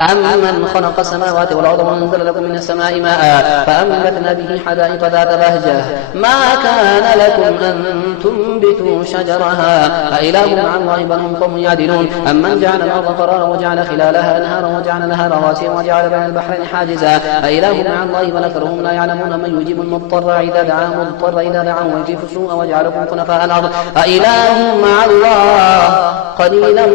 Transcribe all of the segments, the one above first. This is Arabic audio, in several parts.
أمن خلق السماوات والأرض وأنزل لكم من السماء ماء فأنبتنا به حدائق ذات بهجة ما كان لكم أن تنبتوا شجرها أإله مع الله بل هم قوم يعدلون أمن جعل الأرض قرارا وجعل خلالها أنهارا وجعل لها رواسي وجعل بين البحرين حاجزا أإله مع الله بل أكثرهم لا يعلمون من يجيب المضطر إذا دعاه ويكشف السوء ويجعلكم خلفاء الأرض أإله مع الله قليلا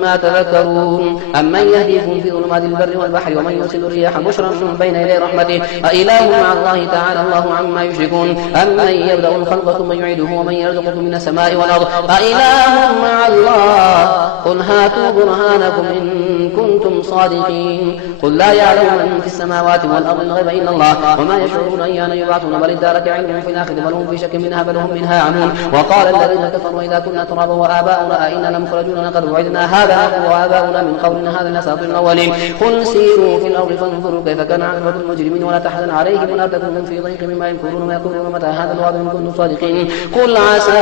ما تذكرون أمن يهديكم في ظلمات البر والبحر ومن يرسل الرياح بشرا بين يدي رحمته أإله مع الله تعالى الله عما يشركون أمن يبدأ الخلق ثم يعيده ومن يرزقكم من السماء والأرض أإله مع الله قل هاتوا برهانكم إن كنتم صادقين قل لا يعلم من في السماوات والأرض الغيب إلا الله وما يشعرون أيان يبعثون بل ادارك علمهم في الآخرة بل هم في شك منها بل هم منها عمون وقال الذين كفروا إذا كنا ترابا وآباؤنا أئنا لمخرجون لقد وعدنا هذا نحن وآباؤنا من قولنا هذا لأساطير الأولين قل سيروا في الأرض فانظروا كيف كان عاقبة المجرمين ولا تحزن عليهم ولا تكونوا في ضيق مما يمكرون ويقولون متى هذا الوعد إن كنتم صادقين قل عسى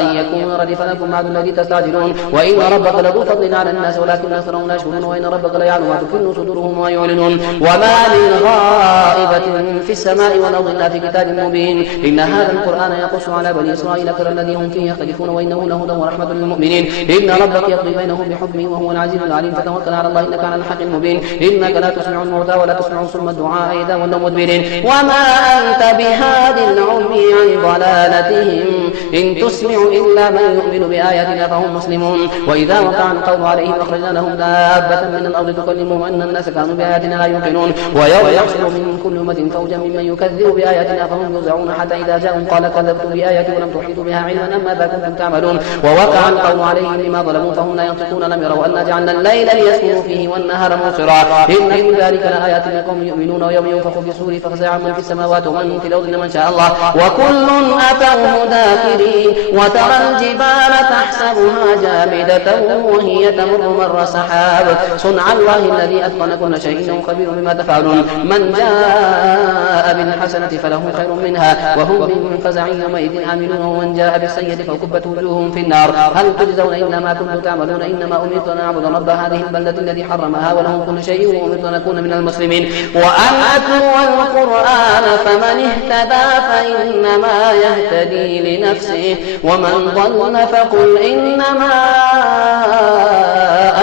أن يكون ردف لكم بعد الذي تستعجلون وإن ربك لذو فضل على الناس ولكن أكثرهم لا يشكرون وإن ربك ليعلم ما تكن صدورهم وما يعلنون وما من غائبة في السماء والأرض إلا في كتاب مبين إن هذا القرآن يقص على بني إسرائيل أكثر الذي هم فيه يختلفون وإنه لهدى ورحمة للمؤمنين إن ربك يقضي بينهم بحكمه وهو العزيز العليم فتوكل على الله إنك على الحق المبين إنك لا تسمع الموتى ولا تسمع صم الدعاء إذا ولوا مدبرين وما أنت بهاد العمي عن ضلالتهم إن تسمع إلا من يؤمن بآياتنا فهم مسلمون وإذا وقع القول عليهم أخرجنا لهم دابة من الأرض تكلمهم أن الناس كانوا بآياتنا لا يوقنون ويوم يحشر من كل أمة فوجا ممن يكذب بآياتنا فهم يوزعون حتى إذا جاءوا قال كذبتم بآياتي ولم تحيطوا بها علما أم ماذا كنتم تعملون ووقع القول عليهم بما ظلموا فهم لا ينطقون لم يروا أنا جعلنا الليل ليسكنوا فيه والنهار مبصرا إن في ذلك لآيات لقوم يؤمنون ويوم ينفخ في الصور ففزع من في السماوات ومن في الأرض من شاء الله وكل أتوه داخرين وترى الجبال تحسبها جامدة وهي تمر مر سحاب صنع الله الذي أتقن كل شيء إنه خبير بما تفعلون من جاء بالحسنة فله خير منها وهم من فزع يومئذ آمنون ومن جاء بالسيئة فكبت وجوههم في النار هل تجزون إلا ما كنتم تعملون إنما أمرت أن أعبد رب هذه البلدة الذي حرمها وله كل شيء وأمرت أن أكون من المسلمين وأن أتلو القرآن فمن اهتدى فإنما يهتدي لنفسه ومن ضل فقل إنما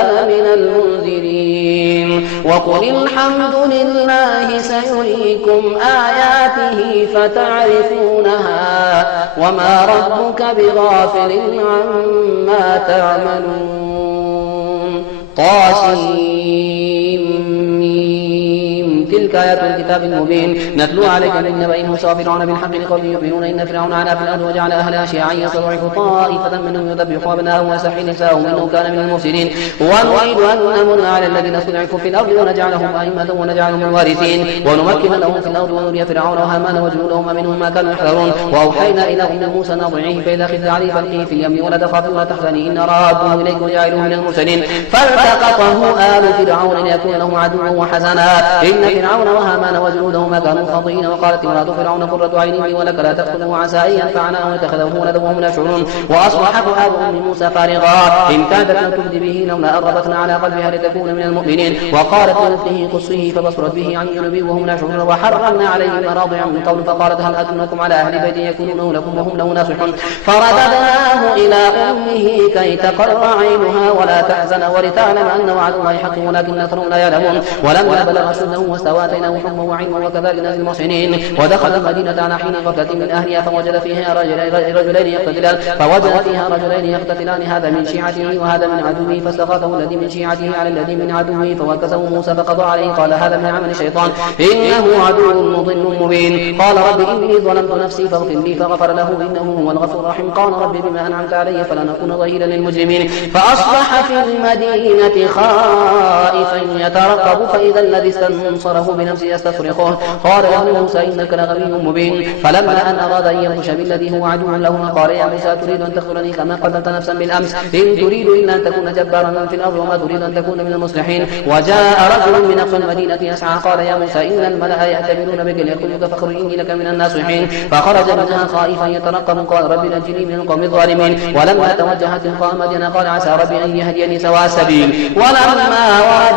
أنا من المنذرين وقل الحمد لله سيريكم آياته فتعرفونها وما ربك بغافل عما تعملون تلك آيات الكتاب المبين نتلو عليك من نبأ موسى وفرعون بالحق لقوم يؤمنون إن فرعون علا في الأرض وجعل أهلها شيعا يستضعف طائفة منهم يذبح أبناءهم ويستحيي نساءهم إنه كان من المفسدين ونريد أن نمن على الذين استضعفوا في الأرض ونجعلهم أئمة ونجعلهم الوارثين ونمكن لهم في الأرض ونري فرعون وهامان وجنودهما منهم ما كانوا يحذرون وأوحينا إلى أم موسى أن أرضعيه فإذا خفت عليه فألقيه في اليم ولا تخافي ولا تحزني إن رادوه إليك وجعلوه من المرسلين فالتقطه آل فرعون ليكون لهم عدوا وحزنا إن فرعون وهامان وجنودهما كانوا خاطئين وقالت امرأة فرعون قرة عين لي ولك لا تأخذه وعسى أن ينفعنا أو نتخذه ولدا وهم لا يشعرون وأصبح فؤاد أم موسى فارغا إن كادت لن تبدي به لولا أن ربطنا على قلبها لتكون من المؤمنين وقالت لنفسه قصيه فبصرت به عن جنوب وهم لا يشعرون وحرمنا عليه مراضع من قول فقالت هل أدلكم على أهل بيت يكونونه لكم وهم له ناصحون فرددناه إلى أمه كي تقر عينها ولا تحزن ولتعلم أن وعد الله حق ولكن أكثرهم لا يعلمون ولما بلغ أشده واستوى آتيناه حكما وعلما وكذلك نجزي المحسنين ودخل المدينة على حين غفلة من أهلها فوجد فيها رجلين يقتتلان هذا من شيعته وهذا من عدوه فاستغاثه الذي من شيعته على الذي من عدوه فوكزه موسى فقضى عليه قال هذا من عمل الشيطان إنه عدو مضل مبين قال رب إني ظلمت نفسي فاغفر لي فغفر له إنه هو الغفور الرحيم قال رب بما أنعمت علي فلا نكون ظهيرا للمجرمين فأصبح في المدينة خائفا يترقب فإذا الذي استنصره بنفسه يستصرخه قال له موسى إنك لغوي مبين فلما أن أراد أن يبطش بالذي هو عدو له قال يا موسى تريد أن تقتلني كما قتلت نفسا بالأمس إن تريد إلا أن تكون جبارا في الأرض وما تريد أن تكون من المصلحين وجاء رجل من أقصى المدينة يسعى قال يا موسى إن الملأ يأتمرون بك ليقتلوك فاخرج إني لك من الناصحين فخرج منها خائفا يترقب قال رب نجني من القوم الظالمين ولما توجه تلقاء مدين قال عسى ربي أن يهديني سواء السبيل ولما ورد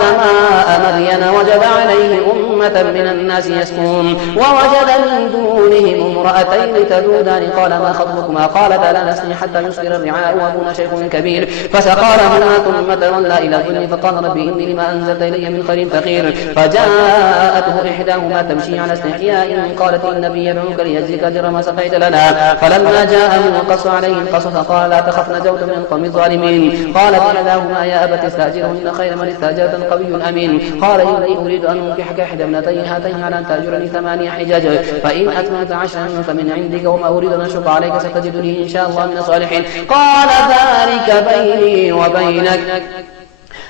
من الناس يسكون ووجد من دونهم امرأتين تذودان قال ما خطبكما قالتا لا نسقي حتى يصدر الرعاء وأبونا شيخ كبير فسقى لهما ثم تولى إلى الظل فقال ربي إني لما أنزلت إلي من خير فقير فجاءته إحداهما تمشي على استحياء قالت النبي يدعوك ليجزيك أجر ما سقيت لنا فلما جاءه وقص عليه القصص قال لا تخف نجوت من القوم الظالمين قالت إحداهما يا أبت استأجره إن خير من استأجرت القوي أمين قال إني أريد أن أنكحك إحدى ابنتي هاتين على أن تأجرني 8 حجج فإن أتممت 10 فمن عندك وما أريد أن أشق عليك ستجدني إن شاء الله من الصالحين قال ذلك بيني وبينك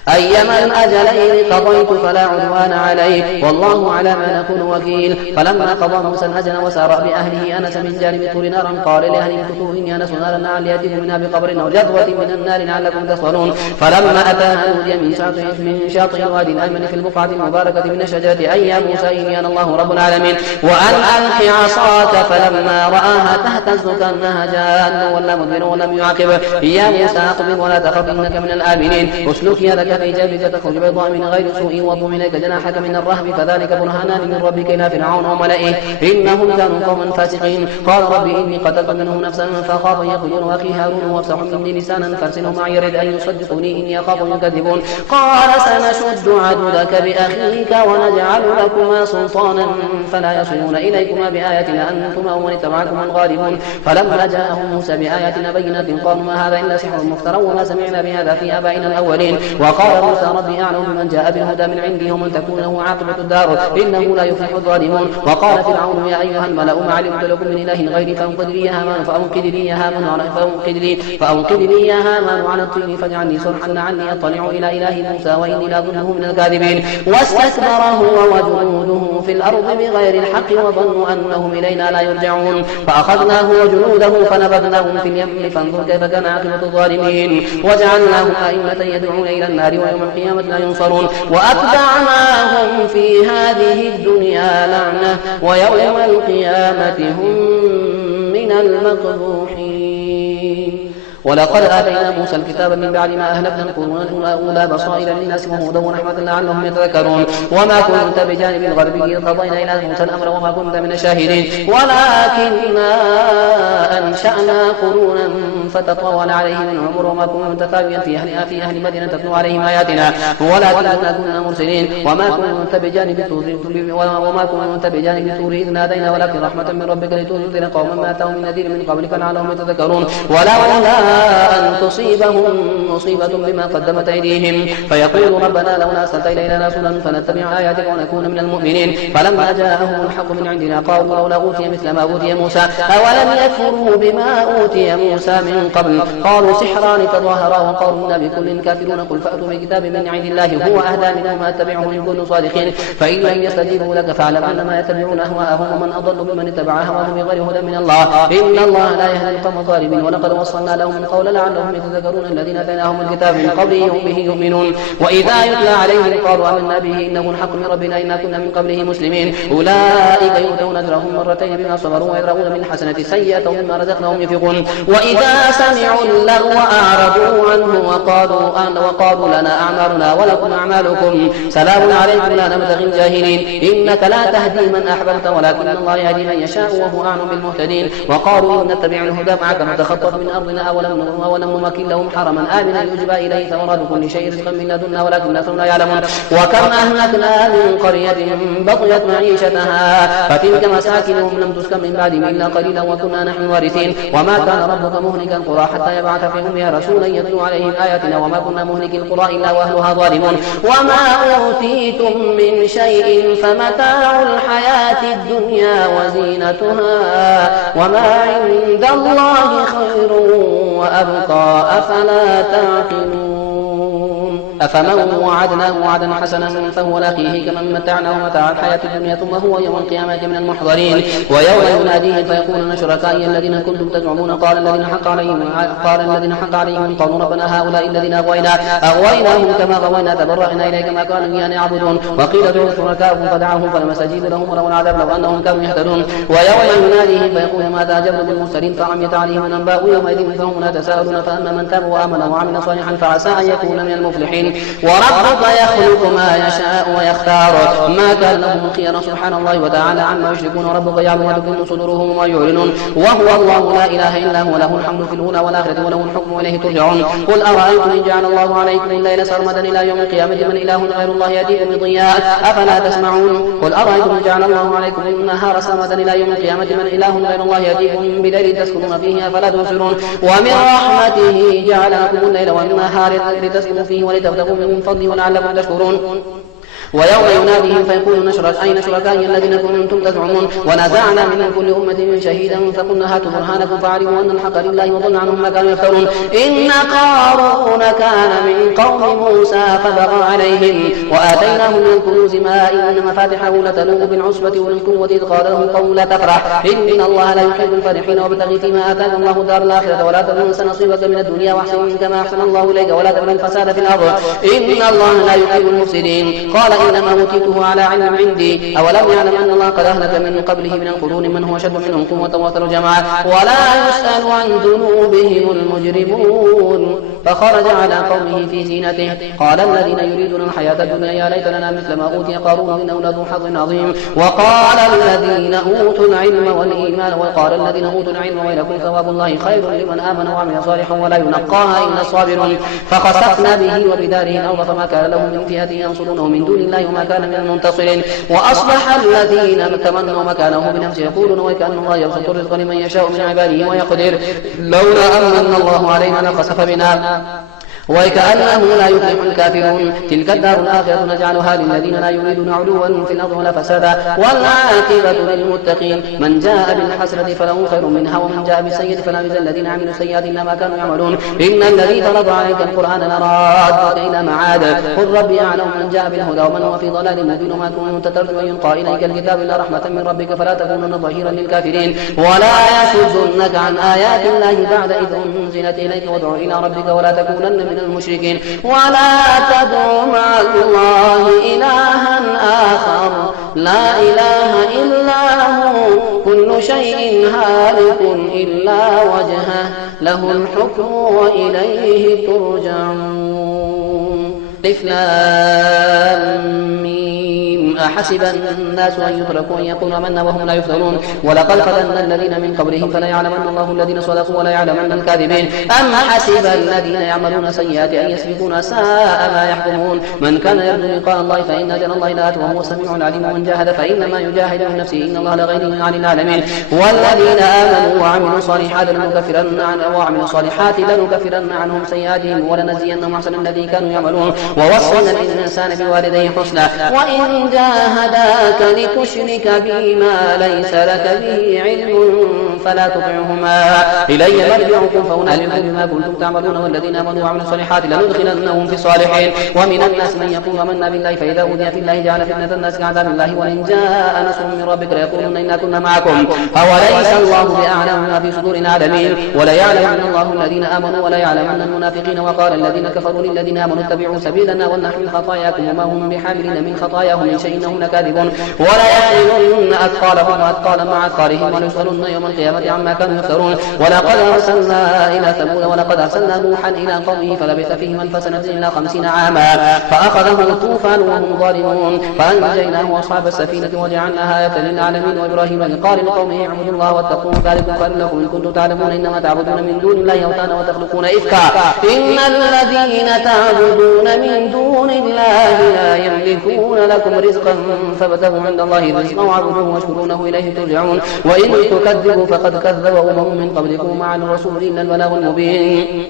أيما الأجلين قضيت فلا عدوان عليه والله على ما نكون وكيل فلما قضى موسى الأجل وسار بأهله أنس من جانب طور نارا قال لأهله امكثوا إني أنس نارا لعلي آتيكم منها بقبر أو جذوة من النار لعلكم تصلون فلما أتاها نودي من شاطئ الوادي الأيمن في البقعة المباركة من الشجرة أي يا موسى إني أنا الله رب العالمين وأن ألق عصاك فلما رآها تهتز كأنها جان ولا مدبر ولم يعقب يا موسى أقبل ولا تخف إنك من الآمنين اسلك يدك في جيبك تخرج بيضاء من غير سوء واضم إليك جناحك من الرهب فذلك برهانان من ربك إلى فرعون وملئه إنهم كانوا قوما فاسقين قال ربي إني قتلت منهم نفسا فأخاف أن يقتلون وأخي هارون وافصح مني لسانا فارسله معي يرد أن يصدقني إني أخاف أن يكذبون قال سنشد عضدك بأخيك ونجعل لكما سلطانا فلا يصلون إليكما بآياتنا أنتما ومن اتبعكما الغالبون فلما جاءهم موسى بآياتنا بينات قالوا ما هذا إلا سحر مفترى وما سمعنا بهذا في آبائنا الأولين وقال موسى ربي أعلم بمن جاء بالهدى من عندي ومن تكون له عاقبة الدار إنه لا يفلح الظالمون وقال فرعون يا أيها الملأ ما علمت لكم من إله غيري فأوقد لي يا هامان على الطين فاجعلني صرحا لعلي أطلع إلى إله موسى وإني لأظنه من الكاذبين واستكبر هو وجنوده في الأرض بغير الحق وظنوا أنهم إلينا لا يرجعون فأخذناه وجنوده فنبذناهم في اليم فانظر كيف كان عاقبة الظالمين وجعلناهم أئمة يدعون إلى النار ويوم القيامة لا ينصرون وأتبعناهم في هذه الدنيا لعنة ويوم القيامة هم من المقبوحين ولقد آتينا موسى الكتاب من بعد ما أهلكنا القرون الأولى بصائر للناس وهدى ورحمة لعلهم يتذكرون وما كنت بجانب الغربي إذ قضينا إلى موسى الأمر وما كنت من الشاهدين ولكننا أنشأنا قرونا فتطول عليهم العمر وما كنت ثاويا في أهل مدينة تتلو عليهم آياتنا ولكننا كنا مرسلين وما كنت بجانب طور إذ نادينا ولكن رحمة من ربك لتنذر قوما ما أتاهم من نذير من قبلك لعلهم يتذكرون ولولا أن تصيبهم مصيبة بما قدمت أيديهم فيقول ربنا لولا أرسلت إلينا رسولا فنتبع آياتك ونكون من المؤمنين فلما جاءهم الحق من عندنا قالوا لولا أوتي مثل ما أوتي موسى أولم يكفروا بما أوتي موسى من قبل قالوا سحران تظاهرا وقالوا إنا بكل كافرون قل فأتوا بكتاب من عند الله هو أهدى منهما أتبعه إن كنتم صادقين فإن لم يستجيبوا لك فاعلم أنما يتبعون أهواءهم ومن أضل ممن اتبع هواه بغير هدى من الله إن الله لا يهدي القوم الظالمين ولقد وصلنا لهم القول لعلهم يتذكرون الذين آتيناهم الكتاب من قبله هم به يؤمنون وإذا يتلى عليهم قالوا آمنا به إنه الحق من ربنا إنا كنا من قبله مسلمين أولئك يؤتون أجرهم مرتين بما صبروا ويدرؤون من الحسنة السيئة ومما رزقناهم ينفقون وإذا سمعوا اللغو أعرضوا عنه وقالوا لنا أعمالنا ولكم أعمالكم سلام عليكم لا نبتغي الجاهلين إنك لا تهدي من أحببت ولكن الله يهدي من يشاء وهو أعلم بالمهتدين وقالوا إن نتبع الهدى معك نتخطف من أرضنا أولم نمكن لهم حرما آمنا يجبى إليه ثمرات كل شيء رزقا من لدنا ولكن أكثرهم لا يعلمون وكم أهلكنا من قرية بطيت معيشتها فتلك مساكنهم لم تسكن من بعدهم إلا قليلا وكنا نحن الوارثين وما كان ربك مهلك القرى حتى يبعث في أمها رسولا يتلو عليهم آياتنا وما كنا مهلك القرى إلا وأهلها ظالمون وما أوتيتم من شيء فمتاع الحياة الدنيا وزينتها وما عند الله خير وأبقى أفلا تعقلون أفمن وعدناه وعدا حسنا فهو لاقيه كمن متعناه متاع الحياة الدنيا ثم هو يوم القيامة من المحضرين ويوم يناديهم فيقولون شركائي الذين كنتم تزعمون قال الذين حق عليهم قالوا ربنا هؤلاء الذين أغويناهم كما غوينا تبرأنا إليك ما كانوا إيانا يعبدون وقيل ادعوا شركاءكم فدعوهم فلم يستجيبوا لهم ولو العذاب لو أنهم كانوا يهتدون ويوم يناديهم فيقول ماذا أجبتم المرسلين فعميت عليهم الأنباء يومئذ فهم لا يتساءلون فأما من تاب وآمن وعمل صالحا فعسى أن يكون من المفلحين وربك يخلق ما يشاء ويختار ما كان لهم الخيار سبحان الله وتعالى عما يشركون. ربك يعلم ما تكن صدورهم وما يعلنون وهو الله لا إله إلا هو له الحمد في الأولى والآخرة وله الحكم وإليه ترجعون. قل أرأيتم إن جعل الله عليكم الليل سرمدا إلى يوم القيامة من إله غير الله يأتيكم بضياء أفلا تسمعون. قل أرأيتم إن جعل الله عليكم النهار سرمدا إلى يوم القيامة من إله غير الله يأتيكم بليل تسكنون فيه أفلا تبصرون. ومن رحمته جعل لكم الليل والنهار لتسكنوا فيه ولتبتغوا من فضله ولعلكم تشكرون. ويوم يناديهم فيقول أين شركائي الذين كنتم تزعمون ونزعنا من كل أمة شهيدا فقلنا هاتوا برهانكم فعلموا أن الحق لله وضل عنهم ما كانوا يفترون. إن قارون كان من قوم موسى فبغى عليهم وآتيناه من الكنوز ما إن مفاتحه لتنوء بالعصبة والقوة إذ قال له القوم لا تفرح إن الله لا يحب الفرحين وابتغ فيما آتاك الله الدار الآخرة ولا تنس نصيبك من الدنيا واحسن كما أحسن الله إليك ولا تبغ الفساد في الأرض إن الله لا يحب المفسدين. قال إنما أوتيته على علم عندي أولم يعلم أن الله قد أهلك من قبله من القرون من هو أشد منهم قوة وأكثر جماعة ولا يسأل عن ذنوبهم المجرمون. فخرج على قومه في زينته قال الذين يريدون الحياة الدنيا يا ليت لنا مثل ما أوتي قارون إنه لذو حظ عظيم. وقال الذين أوتوا العلم والإيمان ويلكم ثواب الله خير لمن آمن وعمل صالحا ولا ينقاها إلا الصابرون. فخسفنا به وبداره الأرض فما كان له من فئة ينصرونه من دون الله وما كان من المنتصرين. وأصبح الذين تمنوا مكانه بنفسه يقولون وكأن الله يبسط الرزق لمن يشاء من عباده ويقدر لولا أمن الله علينا لخسف بنا وكأنه لا يفلح الكافرون. تلك الدار الآخرة نجعلها للذين لا يريدون علوا في الأرض ولا فسادا والعاقبة للمتقين. من جاء بالحسنة فله خير منها ومن جاء بالسيئة فلا يجزى الذين عملوا السيئات إلا ما كانوا يعملون. إن الذي فرض عليك القرآن لرادك إلى معاد قل ربي أعلم من جاء بالهدى ومن هو في ضلال مبين وما كنت ترجو أن يلقى إليك الكتاب إلا رحمة من ربك فلا تكونن ظهيرا للكافرين ولا يصدنك عن آيات الله بعد إذ أنزلت إليك وادع إلى ربك ولا تكونن من المشركين. ولا تدع مع الله إلها آخر لا إله إلا هو كل شيء هالك إلا وجهه له الحكم وإليه ترجعون. ألف لام ميم أحسب الناس أن يتركوا أن يقولوا آمنا وهم لا يفتنون ولقد فتنا الذين من قبلهم فلا يعلمن الله الذين صدقوا ولا يعلمن الكاذبين. أم حسب الذين يعملون سيئات أن يسبقونا ساء ما يحكمون. من كان يرجو لقاء الله فإن أجل الله لآت وهو السميع العليم. ومن جاهد فإنما يجاهد من نفسه إن الله لغني عن العالمين. والذين آمنوا وعملوا الصالحات لنكفرن عنهم سيئاتهم ولنجزينهم أحسن الذي كانوا يعملون. ووصينا الإنسان بوالديه حسنا وإن جاهداك لتشرك بما ليس لك به علم فلا تطعهما إلي مرجعكم فأنبئكم بما كنتم تعملون. والذين آمنوا وعملوا الصالحات لندخلنهم في الصالحين. ومن الناس من يقول آمنا بالله فإذا أوذي في الله جعل فتنة الناس كعذاب الله وإن جاء نصر من ربك ليقولن إنا كنا معكم أوليس الله بأعلم ما في صدور العالمين. وليعلمن الله الذين آمنوا ولا يعلمن المنافقين. وقال الذين كفروا للذين آمنوا اتبعوا سبيلنا ولنحمل خطاياكم وما هم بحاملين من خطاياهم من شيء إنهم لكاذبون. ولا يحملن أثقالهم وأثقالا مع أثقالهم وليسألن يوم القيامة عما كانوا يفترون. ولقد أرسلنا إلى ثمود ولقد أرسلنا نوحا إلى قومه فلبث فيهم ألف سنة إلا 50 عاما فأخذهم الطوفان وهم ظالمون فأنجيناه وأصحاب السفينة وجعلناها آية للعالمين. وإبراهيم إذ قال لقومه اعبدوا الله واتقوه ذلكم خير لكم إن كنتم تعلمون إنما تعبدون من دون الله أوثانا وتخلقون إفكا إن الذين تعبدون من دون الله لا يملكون لكم رزقا فابتغوا عند الله الرزق واعبدوه واشكرونه إليه ترجعون. وإن تكذبوا فقد كذب أمم من قبلكم مع الرسول إلا البلاغ المبين.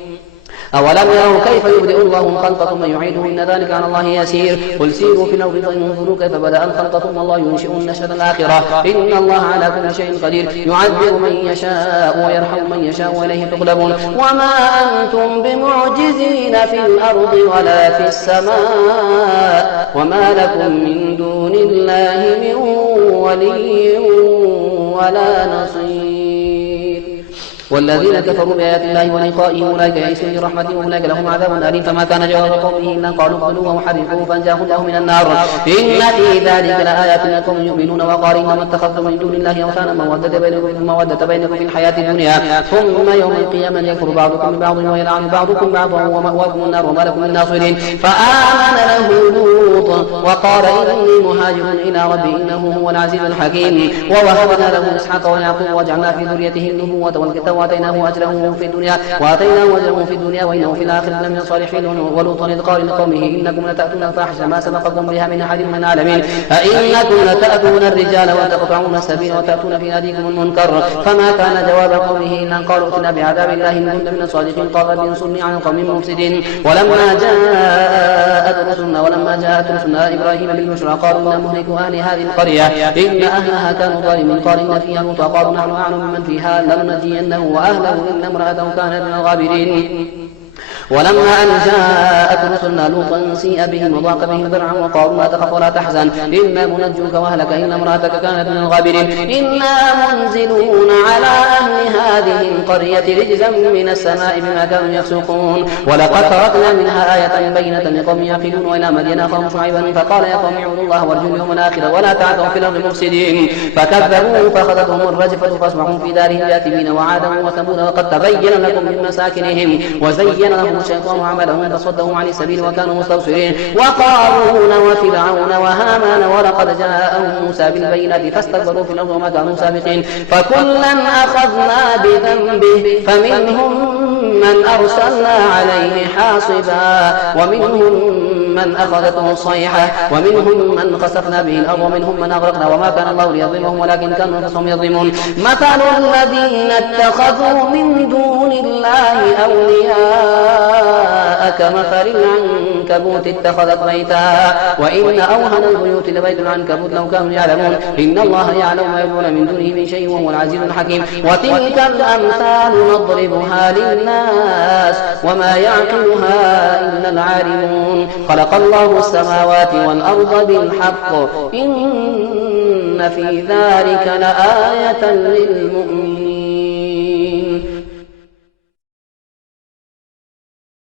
أولم يروا كيف يبدئ الله الخلق ثم يعيده إن ذلك على الله يسير. قل سيروا في الأرض فانظروا كيف بدأ الخلق ثم الله ينشئ النشأة الآخرة إن الله على كل شيء قدير يعذب من يشاء ويرحم من يشاء وإليه تقلبون. وما أنتم بمعجزين في الأرض ولا في السماء وما لكم من دون الله من ولي ولا نصير. والذين كفروا بآيات الله ولقائه أولئك يئسوا من رحمته وأولئك لهم عذاب أليم. فما كان جواب قومه إلا قالوا اقتلوه وحرقوه فأنجاه الله من النار إن في ذلك لآيات لقوم يؤمنون. وقال إنما اتخذتم من دون الله أوثانا مودة بينكم في الحياة الدنيا ثم يوم القيامة يكفر بعضكم ببعض ويلعن بعضكم بعضا ومأواكم النار وما لكم من ناصرين. فآمن له لوط وقال إني مهاجر إلى ربي إنه هو العزيز الحكيم. ووهبنا له إسحاق ويعقوب وجعلنا في ذريته النبوة والكتاب وآتيناه أجره في الدنيا وإنه في الآخرة لمن الصالحين. ولوطا إذ قال لقومه إنكم لتأتون الفاحشة ما سبقكم بها من أحد من العالمين أئنكم لتأتون الرجال وتقطعون السبيل وتأتون في ناديكم المنكر. فما كان جواب قومه إلا أن قالوا ائتنا بعذاب الله إن كنت من الصادقين. قال رب انصرني على القوم المفسدين. ولما جاءت رسلنا إبراهيم بالبشرى قالوا إنا مهلكو أهل هذه القرية إن أهلها كانوا ظالمين. قال إن فيها لوطا قالوا نحن أعلم بمن فيها لننجينه وأهله إن امرأته كانت من الغابرين. ولما أن جاءت رسلنا لوطا سيء بهم وضاق بهم ذرعا وقالوا لا تخف ولا تحزن إنا منجوك وأهلك إن امرأتك كانت من الغابرين. إنا منزلون على أهل هذه القرية رجزا من السماء بما كانوا يفسقون. ولقد تركنا منها آية بينة لقوم يعقلون. وإلى مدين أخاهم شعيبا فقال يا قوم اعبدوا الله وارجوا اليوم الآخر ولا تعثوا في الأرض مفسدين. فكذبوه فأخذتهم الرجفة فأصبحوا في دارهم جاثمين. وعادا وثمود وقد تبين لكم من مساكنهم وزين لهم الشيطان عملهم فصدهم عن السبيل وكانوا مستبصرين. وقارون وفرعون وهامان ولقد جاءهم موسى بالبينات فاستكبروا في الأرض وما كانوا سابقين. فكلا أخذنا بذنبه فمنهم من أرسلنا عليه حاصبا ومنهم من أخذته الصيحة ومنهم من خسفنا به الأرض ومنهم من أغرقنا وما كان الله ليظلمهم ولكن كانوا أنفسهم يظلمون. مثل الذين اتخذوا من دون الله أولياء كمثل العنكبوت اتخذت بيتا وإن أوهن البيوت لبيت العنكبوت لو كانوا يعلمون إن الله يعلم ما يدعون من دونه من شيء وهو العزيز الحكيم. وتلك الأمثال نضربها للناس وما يعقلها إلا العالمون. خلق الله السماوات والأرض بالحق إن في ذلك لآية للمؤمنين.